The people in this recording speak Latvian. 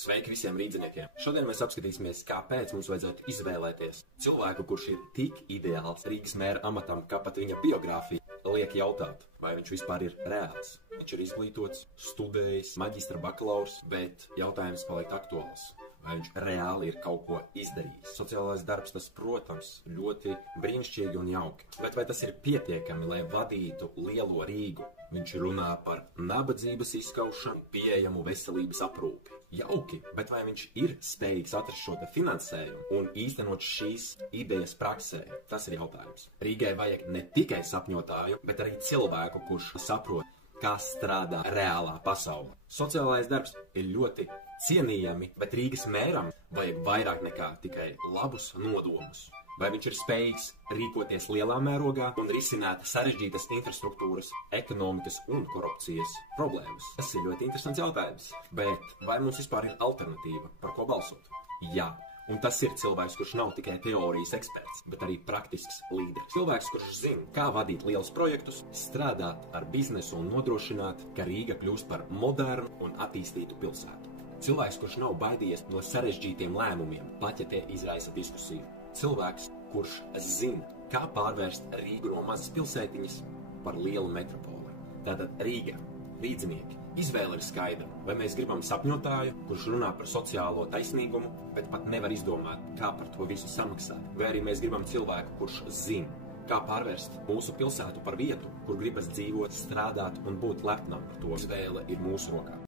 Sveiki visiem rīdziniekiem! Šodien mēs apskatīsimies, kāpēc mums vajadzētu izvēlēties cilvēku, kurš ir tik ideāls Rīgas mēra amatam, kā pat viņa biogrāfija liek jautāt, vai viņš vispār ir reāls. Viņš ir izglītots, studējis, maģistra bakalaurs, bet jautājums paliek aktuāls. Vai viņš reāli ir kaut ko izdarījis? Sociālais darbs, tas, protams, ļoti brīnišķīgi un jauki. Bet vai tas ir pietiekami, lai vadītu lielo Rīgu? Viņš runā par nabadzības izskaušanu, pieejamu veselības aprūpi. Jauki, bet vai viņš ir spējīgs atrast šo finansējumu un īstenot šīs idejas praksē? Tas ir jautājums. Rīgai vajag ne tikai sapņotāju, bet arī cilvēku, kurš saprot, kā strādā reālā pasaulē. Sociālais darbs ir ļoti cienījami, bet Rīgas mēram vajag vairāk nekā tikai labus nodomus. Vai viņš ir spējīgs rīkoties lielā mērogā un risināt sarežģītas infrastruktūras, ekonomikas un korupcijas problēmas? Tas ir ļoti interesants jautājums. Bet vai mums vispār ir alternatīva, par ko balsot? Jā. Un tas ir cilvēks, kurš nav tikai teorijas eksperts, bet arī praktisks līderis. Cilvēks, kurš zina, kā vadīt lielus projektus, strādāt ar biznesu un nodrošināt, ka Rīga kļūst par modernu un attīstītu pilsētu. Cilvēks, kurš nav baidījies no sarežģītiem lēmumiem, pat ja tie izraisa diskusiju. Cilvēks, kurš zina, kā pārvērst Rīgu no mazas pilsētiņas par lielu metropoli. Tātad Rīga, rīdzinieki, izvēle ir skaidra. Vai mēs gribam sapņotāju, kurš runā par sociālo taisnīgumu, bet pat nevar izdomāt, kā par to visu samaksāt? Vai arī mēs gribam cilvēku, kurš zina, kā pārvērst mūsu pilsētu par vietu, kur gribas dzīvot, strādāt un būt lepnam par to? Izvēle ir mūsu rokā.